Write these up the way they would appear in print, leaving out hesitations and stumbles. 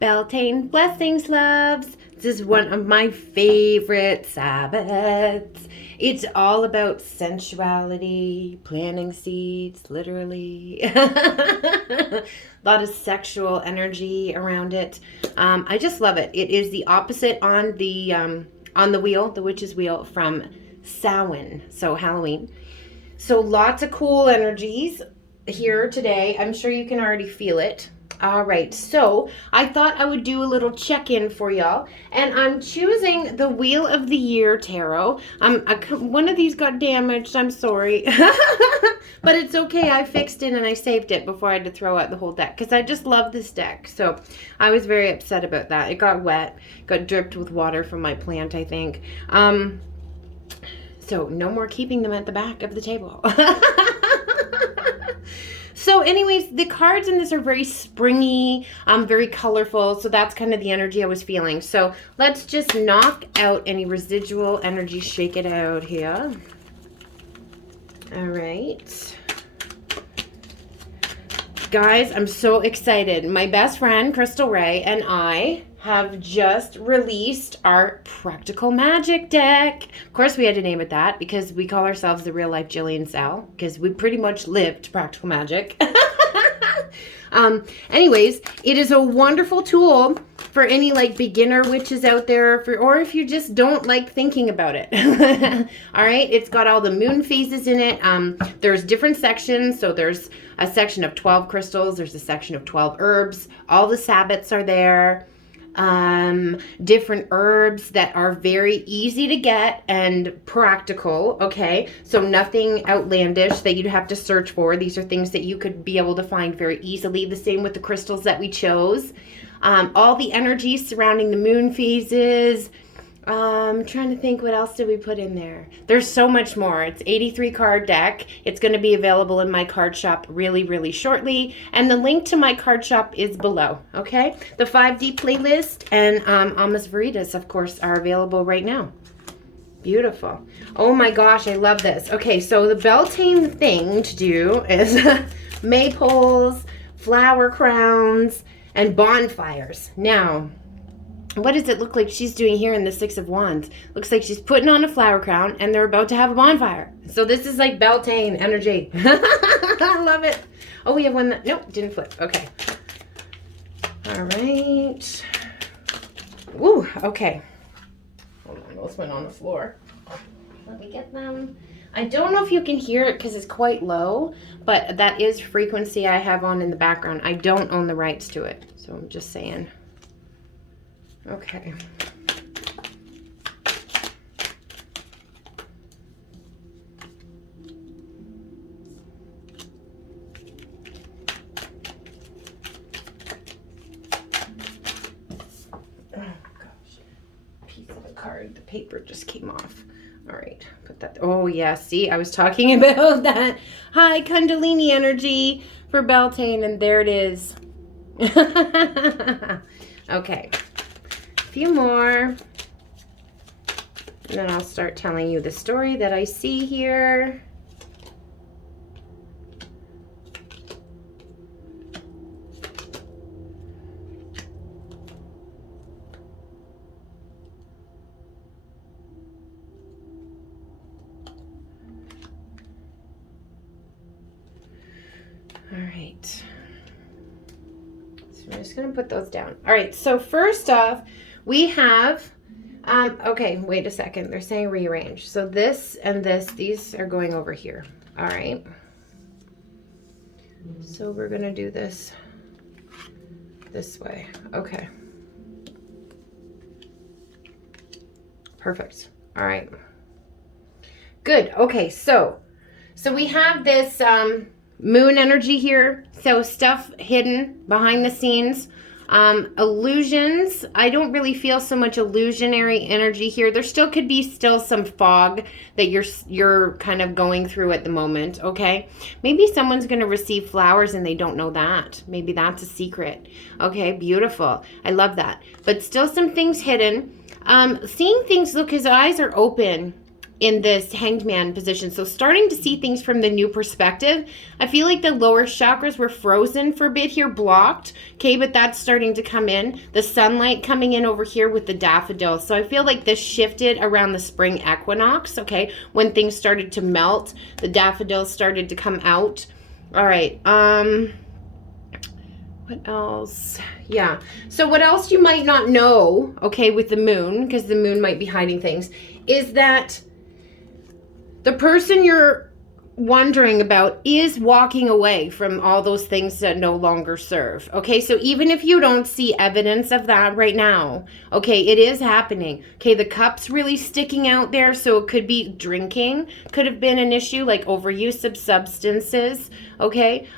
Beltane blessings, loves. This is one of my favorite Sabbaths. It's all about sensuality, planting seeds, literally. A lot of sexual energy around it. I just love it. It is the opposite on the wheel, the witch's wheel from Samhain, so Halloween. So lots of cool energies here today. I'm sure you can already feel it. All right, so I thought I would do a little check-in for y'all, and I'm choosing the Wheel of the Year Tarot. One of these got damaged, I'm sorry, but it's okay. I fixed it and I saved it before I had to throw out the whole deck, because I just love this deck. So I was very upset about that. It got wet, got dripped with water from my plant, I think. So no more keeping them at the back of the table. So anyways, the cards in this are very springy, very colorful. So that's kind of the energy I was feeling. So let's just knock out any residual energy, shake it out here. All right. Guys, I'm so excited. My best friend, Crystal Ray, and I have just released our Practical Magic deck. Of course, we had to name it that because we call ourselves the real life Jillian Sal, because we pretty much lived Practical Magic. Anyways, it is a wonderful tool for any like beginner witches out there, or if you just don't like thinking about it. All right, it's got all the moon phases in it. There's different sections. So there's a section of 12 crystals. There's a section of 12 herbs. All the Sabbats are there. Different herbs that are very easy to get and practical. Okay, so nothing outlandish that you'd have to search for. These are things that you could be able to find very easily. The same with the crystals that we chose. All the energies surrounding the moon phases. I'm trying to think, what else did we put in there? There's so much more. It's 83 card deck. It's going to be available in my card shop really, really shortly. And the link to my card shop is below, okay? The 5D playlist and Almas Veritas, of course, are available right now. Beautiful. Oh my gosh, I love this. Okay, so the Beltane thing to do is maypoles, flower crowns, and bonfires. Now, what does it look like she's doing here in the Six of Wands? Looks like she's putting on a flower crown and they're about to have a bonfire. So this is like Beltane energy. I love it. Oh, we have one that, nope, didn't flip. Okay. All right. Ooh, okay. Hold on, those went on the floor. Let me get them. I don't know if you can hear it because it's quite low, but that is frequency I have on in the background. I don't own the rights to it, so I'm just saying. Okay. Oh gosh. Piece of the card. The paper just came off. All right. Put that. Oh yeah. See, I was talking about that high Kundalini energy for Beltane, and there it is. Okay. Few more, and then I'll start telling you the story that I see here. All right, so I'm just gonna put those down. All right, so first off, we have, okay, wait a second. They're saying rearrange. So this and this, these are going over here. All right. So we're going to do this way. Okay. Perfect. All right. Good. Okay. So we have this moon energy here. So stuff hidden behind the scenes. Illusions, I don't really feel so much illusionary energy here. There still could be some fog that you're kind of going through at the moment, okay? Maybe someone's going to receive flowers and they don't know that. Maybe that's a secret. Okay, beautiful. I love that. But still some things hidden. Seeing things, look, his eyes are open. in this hanged man position. So starting to see things from the new perspective. I feel like the lower chakras were frozen for a bit here, blocked. Okay, but that's starting to come in. The sunlight coming in over here with the daffodils. So I feel like this shifted around the spring equinox, okay, when things started to melt. The daffodils started to come out. All right, what else? Yeah, so what else you might not know, okay, with the moon, because the moon might be hiding things, is that the person you're wondering about is walking away from all those things that no longer serve. Okay, so even if you don't see evidence of that right now, okay, it is happening. Okay, the cup's really sticking out there, so it could be drinking, could have been an issue, like overuse of substances. Okay,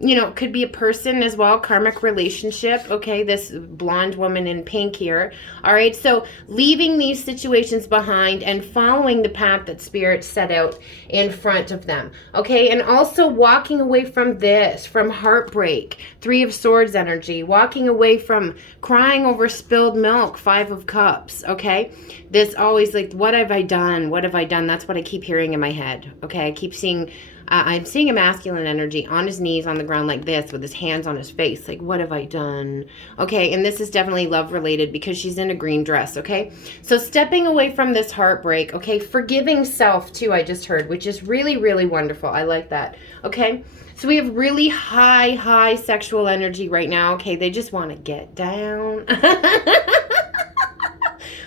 you know, it could be a person as well, karmic relationship, okay, this blonde woman in pink here. All right, so leaving these situations behind and following the path that Spirit set out in front of them, okay, and also walking away from this, from heartbreak, 3 of Swords energy, walking away from crying over spilled milk, 5 of Cups, okay, this always like, what have I done? What have I done? That's what I keep hearing in my head, okay, I keep seeing I'm seeing a masculine energy on his knees on the ground like this with his hands on his face. Like, what have I done? Okay, and this is definitely love related because she's in a green dress, okay? So stepping away from this heartbreak, okay? Forgiving self too, I just heard, which is really, really wonderful. I like that, okay? So we have really high sexual energy right now, okay? They just want to get down.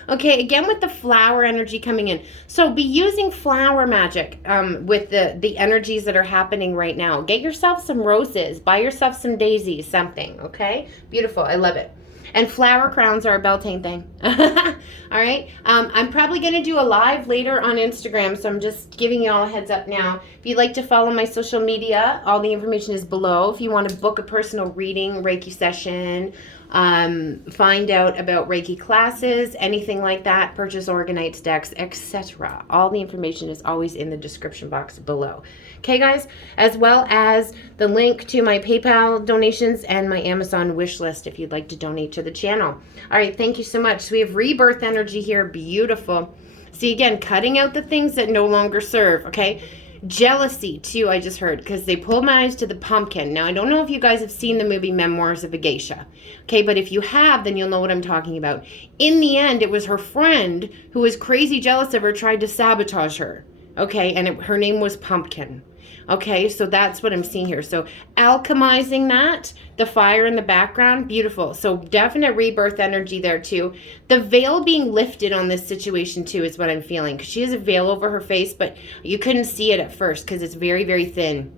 Okay, again with the flower energy coming in. So be using flower magic with the energies that are happening right now. Get yourself some roses. Buy yourself some daisies, something, okay? Beautiful. I love it. And flower crowns are a Beltane thing. All right. I'm probably going to do a live later on Instagram, so I'm just giving you all a heads up now. If you'd like to follow my social media, all the information is below. If you want to book a personal reading, Reiki session, find out about Reiki classes, anything like that, purchase Organites decks, etc. All the information is always in the description box below. Okay, guys, as well as the link to my PayPal donations and my Amazon wish list if you'd like to donate to the channel. All right, thank you so much. So we have rebirth energy here. Beautiful. See, again, cutting out the things that no longer serve, okay? Jealousy, too, I just heard, because they pulled my eyes to the pumpkin. Now, I don't know if you guys have seen the movie Memoirs of a Geisha, okay? But if you have, then you'll know what I'm talking about. In the end, it was her friend who was crazy jealous of her, tried to sabotage her, okay? And her name was Pumpkin. Okay, so that's what I'm seeing here. So alchemizing that, the fire in the background, beautiful. So definite rebirth energy there too. The veil being lifted on this situation too is what I'm feeling. Because she has a veil over her face, but you couldn't see it at first because it's very, very thin.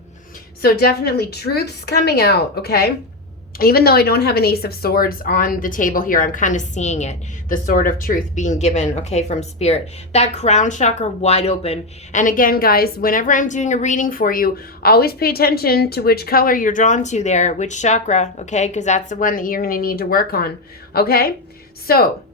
So definitely truth's coming out, okay? Even though I don't have an Ace of Swords on the table here, I'm kind of seeing it. The Sword of Truth being given, okay, from Spirit. That crown chakra wide open. And again, guys, whenever I'm doing a reading for you, always pay attention to which color you're drawn to there, which chakra, okay, because that's the one that you're going to need to work on, okay? So,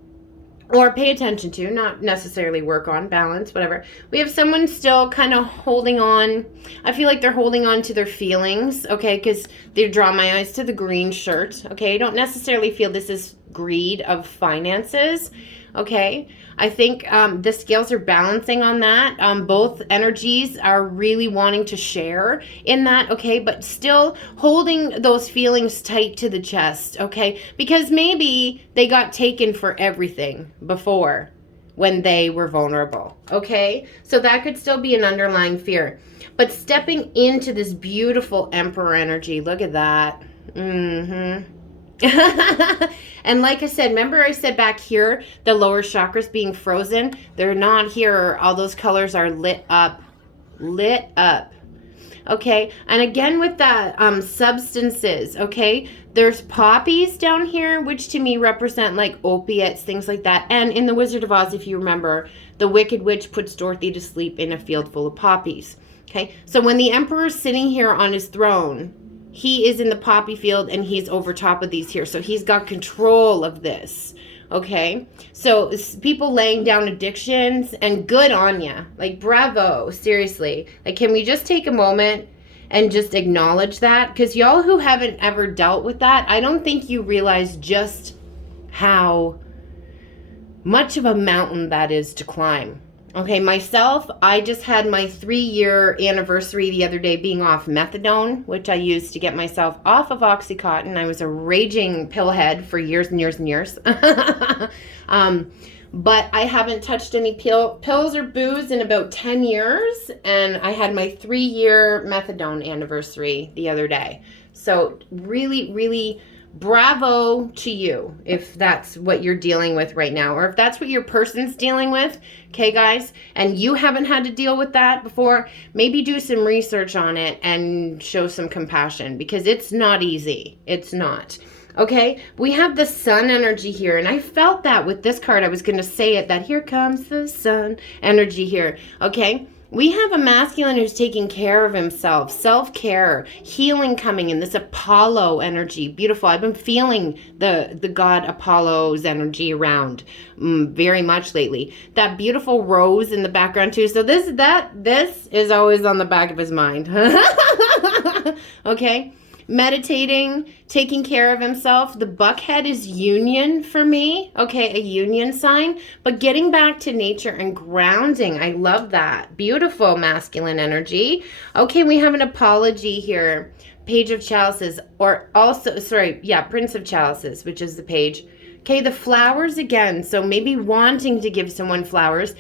or pay attention to, not necessarily work on, balance, whatever. We have someone still kind of holding on. I feel like they're holding on to their feelings, okay, because they draw my eyes to the green shirt, okay? I don't necessarily feel this is greed of finances, okay? I think the scales are balancing on that. Both energies are really wanting to share in that, okay? But still holding those feelings tight to the chest, okay? Because maybe they got taken for everything before when they were vulnerable, okay? So that could still be an underlying fear. But stepping into this beautiful Emperor energy, look at that. And like I said, remember I said back here, the lower chakras being frozen? They're not here. All those colors are lit up. Lit up. Okay, and again with the substances, okay? There's poppies down here, which to me represent like opiates, things like that. And in The Wizard of Oz, if you remember, the Wicked Witch puts Dorothy to sleep in a field full of poppies. Okay, so when the Emperor's sitting here on his throne, he is in the poppy field and he's over top of these here. So he's got control of this. Okay. So people laying down addictions, and good on ya. Like, bravo. Seriously. Like, can we just take a moment and just acknowledge that? Because y'all who haven't ever dealt with that, I don't think you realize just how much of a mountain that is to climb. Okay, myself, I just had my 3-year anniversary the other day being off methadone, which I used to get myself off of Oxycontin. I was a raging pillhead for years and years and years. But I haven't touched any pills or booze in about 10 years. And I had my 3-year methadone anniversary the other day. So really, really bravo to you if that's what you're dealing with right now, or if that's what your person's dealing with. Okay, guys, and you haven't had to deal with that before, maybe do some research on it and show some compassion, because it's not easy. It's not. Okay, we have the sun energy here, and I felt that with this card. I was going to say it, that here comes the sun energy here. Okay, we have a masculine who's taking care of himself, self-care, healing coming in, this Apollo energy. Beautiful. I've been feeling the god Apollo's energy around very much lately. That beautiful rose in the background too. So this is always on the back of his mind. Okay. Meditating, taking care of himself. The buckhead is union for me. Okay, a union sign. But getting back to nature and grounding. I love that. Beautiful masculine energy. Okay, we have an apology here. Page of Chalices. Or also, sorry, yeah, Prince of Chalices, which is the page. Okay, the flowers again. So maybe wanting to give someone flowers.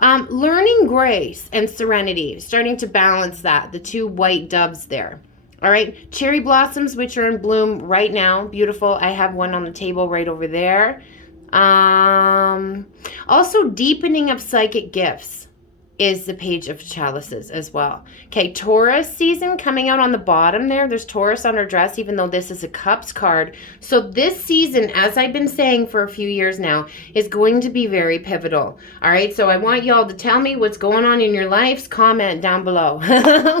Learning grace and serenity. Starting to balance that. The 2 white doves there. All right, cherry blossoms, which are in bloom right now. Beautiful. I have one on the table right over there. Also, deepening of psychic gifts is the Page of Chalices as well. Okay, Taurus season coming out on the bottom there. There's Taurus on her dress, even though this is a Cups card. So this season, as I've been saying for a few years now, is going to be very pivotal. All right, so I want y'all to tell me what's going on in your lives. Comment down below.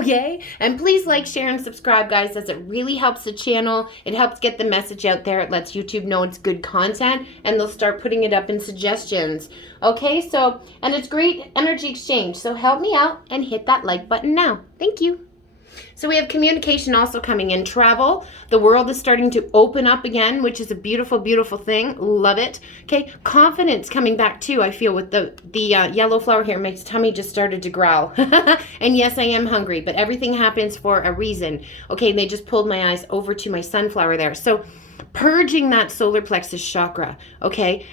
Okay, and please like, share, and subscribe, guys, as it really helps the channel. It helps get the message out there. It lets YouTube know it's good content, and they'll start putting it up in suggestions. Okay, so, and it's great energy exchange. So help me out and hit that like button now. Thank you. So we have communication also coming in. Travel. The world is starting to open up again, which is a beautiful, beautiful thing. Love it. Okay, confidence coming back too. I feel with the yellow flower here. My tummy just started to growl. And yes, I am hungry, but everything happens for a reason. Okay, they just pulled my eyes over to my sunflower there. So purging that solar plexus chakra. Okay,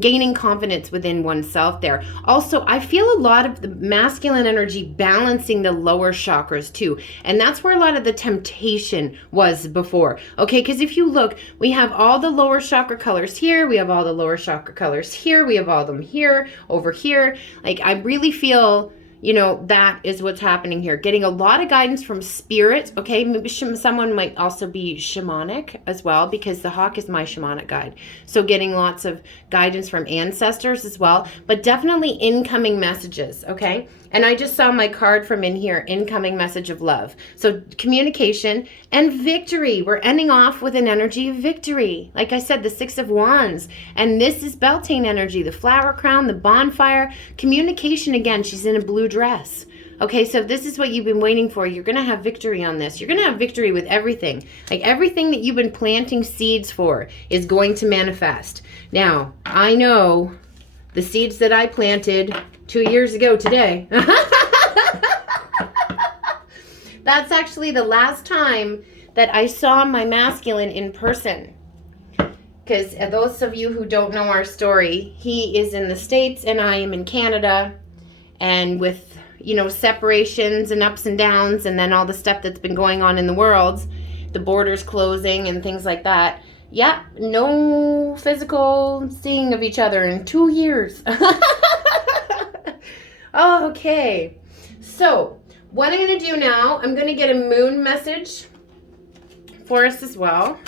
gaining confidence within oneself there. Also, I feel a lot of the masculine energy balancing the lower chakras too. And that's where a lot of the temptation was before. Okay, because if you look, we have all the lower chakra colors here. We have all the lower chakra colors here. We have all them here, over here. Like, I really feel, you know, that is what's happening here. Getting a lot of guidance from spirit. Okay, maybe someone might also be shamanic as well, because the hawk is my shamanic guide. So getting lots of guidance from ancestors as well, but definitely incoming messages. Okay, and I just saw my card from in here, incoming message of love. So communication and victory. We're ending off with an energy of victory. Like I said, the 6 of Wands, and this is Beltane energy, the flower crown, the bonfire, communication again. She's in a blue dress. Okay, so if this is what you've been waiting for, you're going to have victory on this. You're going to have victory with everything. Like, everything that you've been planting seeds for is going to manifest. Now, I know the seeds that I planted 2 years ago today. That's actually the last time that I saw my masculine in person. Because those of you who don't know our story, he is in the States and I am in Canada. And with, you know, separations and ups and downs, and then all the stuff that's been going on in the world, the borders closing and things like that. Yeah, no physical seeing of each other in 2 years. Okay, so what I'm going to do now, I'm going to get a moon message for us as well.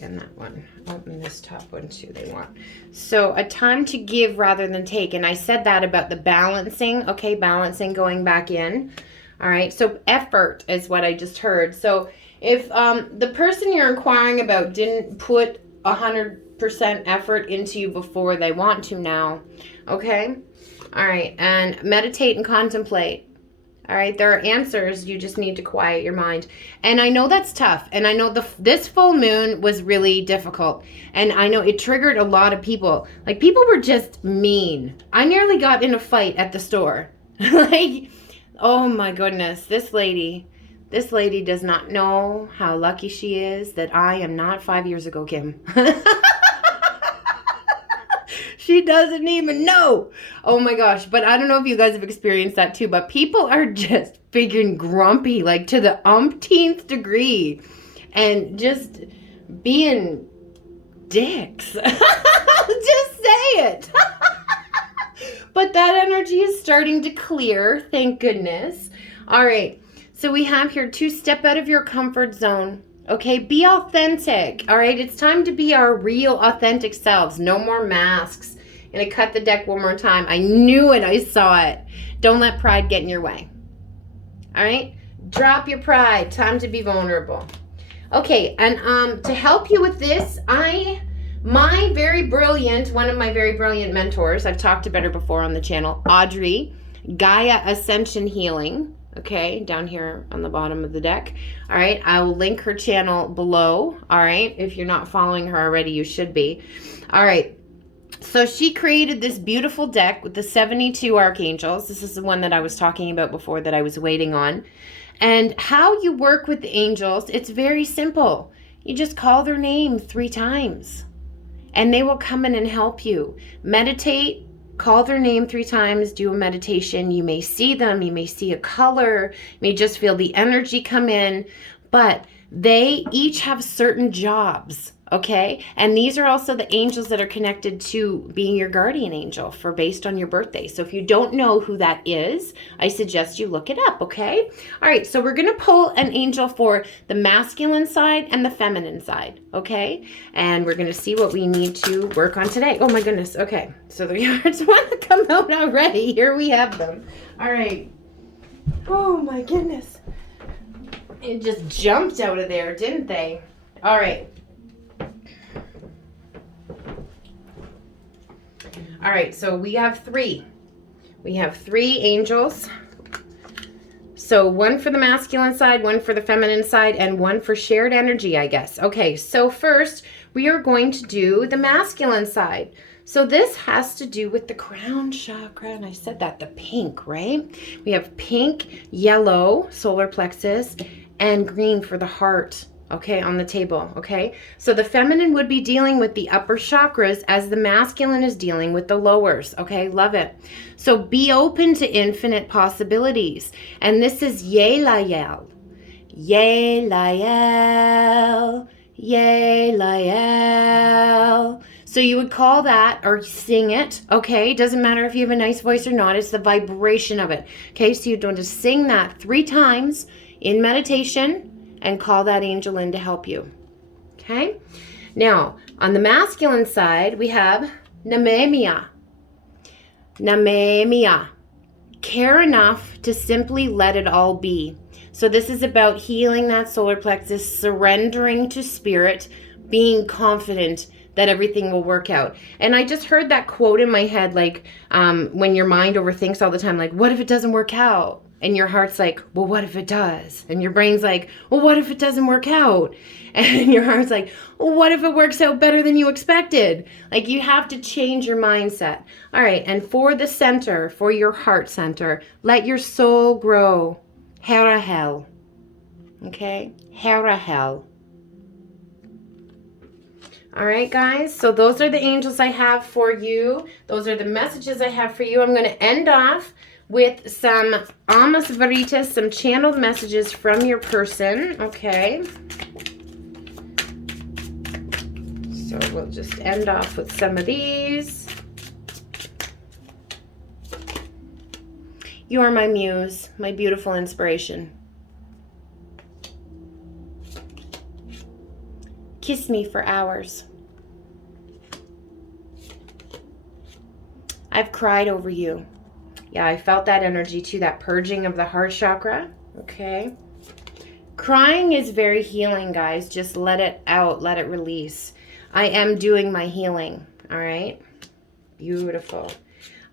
That one. this top one too they want. So a time to give rather than take. And I said that about the balancing. Okay, balancing, going back in. All right, so effort is what I just heard. So if the person you're inquiring about didn't put 100% effort into you before, they want to now. Okay? All right, and meditate and contemplate. All right, there are answers. You just need to quiet your mind. And I know that's tough. And I know this full moon was really difficult. And I know it triggered a lot of people. Like, people were just mean. I nearly got in a fight at the store. Like, oh my goodness, this lady does not know how lucky she is that I am not 5 years ago, Kim. She doesn't even know. Oh my gosh. But I don't know if you guys have experienced that too, but people are just freaking grumpy, like to the umpteenth degree, and just being dicks. Just say it. But that energy is starting to clear. Thank goodness. All right. So we have here to step out of your comfort zone. Okay, be authentic. All right, it's time to be our real authentic selves. No more masks. I'm going to cut the deck one more time. I knew it. I saw it. Don't let pride get in your way. All right, drop your pride. Time to be vulnerable. Okay, and to help you with this, one of my very brilliant mentors, I've talked about her before on the channel, Audrey, Gaia Ascension Healing. Okay, down here on the bottom of the deck. All right, I will link her channel below. All right, if you're not following her already, you should be. All right, so she created this beautiful deck with the 72 archangels. This is the one that I was talking about before that I was waiting on. And how you work with the angels, it's very simple. You just call their name 3 times and they will come in and help you. Meditate. Call their name 3 times, do a meditation. You may see them, you may see a color, you may just feel the energy come in, but they each have certain jobs, okay? And these are also the angels that are connected to being your guardian angel for based on your birthday. So if you don't know who that is, I suggest you look it up, okay? All right, so we're going to pull an angel for the masculine side and the feminine side, okay? And we're going to see what we need to work on today. Oh my goodness, okay. So the cards want to come out already. Here we have them. All right. Oh my goodness. It just jumped out of there, didn't they? All right. All right, so we have 3. We have 3 angels. So 1 for the masculine side, 1 for the feminine side, and 1 for shared energy, I guess. Okay, so first we are going to do the masculine side. So this has to do with the crown chakra, and I said that, the pink, right? We have pink, yellow, solar plexus, and green for the heart, okay, on the table, okay? So the feminine would be dealing with the upper chakras as the masculine is dealing with the lowers, okay? Love it. So be open to infinite possibilities. And this is Ye-la-yel. Ye-la-yel. Ye-la-yel. So you would call that or sing it, okay? Doesn't matter if you have a nice voice or not. It's the vibration of it, okay? So you're going to sing that 3 times in meditation and call that angel in to help you, okay? Now, on the masculine side, we have Namemia. Namemia. Care enough to simply let it all be. So this is about healing that solar plexus, surrendering to spirit, being confident that everything will work out. And I just heard that quote in my head, like when your mind overthinks all the time, like, what if it doesn't work out? And your heart's like, well, what if it does? And your brain's like, well, what if it doesn't work out? And your heart's like, well, what if it works out better than you expected? Like, you have to change your mindset. All right, and for the center, for your heart center, let your soul grow. Harahel. Okay? Harahel. All right, guys, so those are the angels I have for you. Those are the messages I have for you. I'm going to end off with some Almas Veritas, some channeled messages from your person, okay? So we'll just end off with some of these. You are my muse, my beautiful inspiration. Kiss me for hours. I've cried over you. Yeah, I felt that energy too, that purging of the heart chakra. Okay. Crying is very healing, guys. Just let it out. Let it release. I am doing my healing. All right. Beautiful.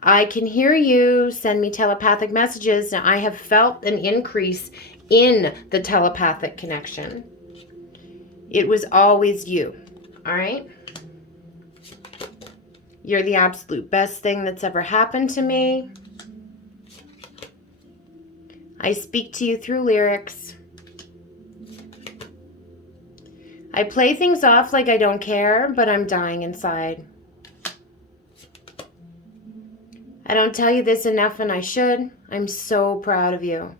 I can hear you. Send me telepathic messages. Now, I have felt an increase in the telepathic connection. It was always you. All right. You're the absolute best thing that's ever happened to me. I speak to you through lyrics. I play things off like I don't care, but I'm dying inside. I don't tell you this enough, and I should. I'm so proud of you.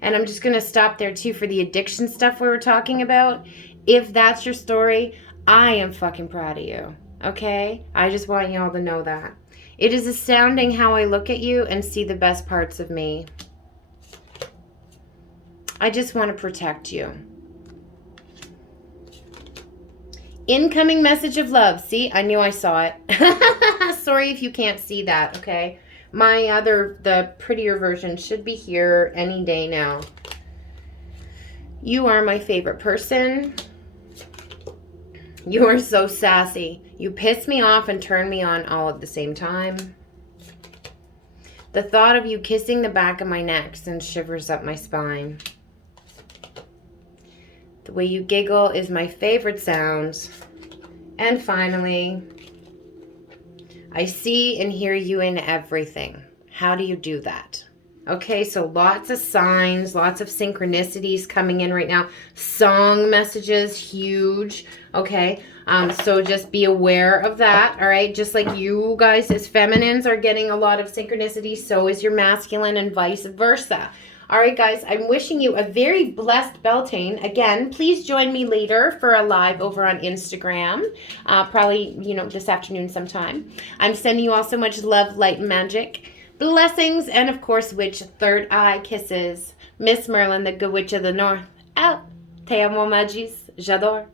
And I'm just going to stop there, too, for the addiction stuff we were talking about. If that's your story, I am fucking proud of you. Okay? I just want y'all to know that. It is astounding how I look at you and see the best parts of me. I just want to protect you. Incoming message of love. See, I knew I saw it. Sorry if you can't see that, okay? The prettier version should be here any day now. You are my favorite person. You are so sassy. You piss me off and turn me on all at the same time. The thought of you kissing the back of my neck sends shivers up my spine. The way you giggle is my favorite sound. And finally, I see and hear you in everything. How do you do that? Okay, so lots of signs, lots of synchronicities coming in right now. Song messages, huge. Okay, so just be aware of that, all right? Just like you guys as feminines are getting a lot of synchronicity, so is your masculine and vice versa. All right, guys, I'm wishing you a very blessed Beltane. Again, please join me later for a live over on Instagram, probably, this afternoon sometime. I'm sending you all so much love, light, and magic. Blessings, and of course, witch third eye kisses. MsMerlin, the good witch of the north. Out. Te amo, magis. J'adore.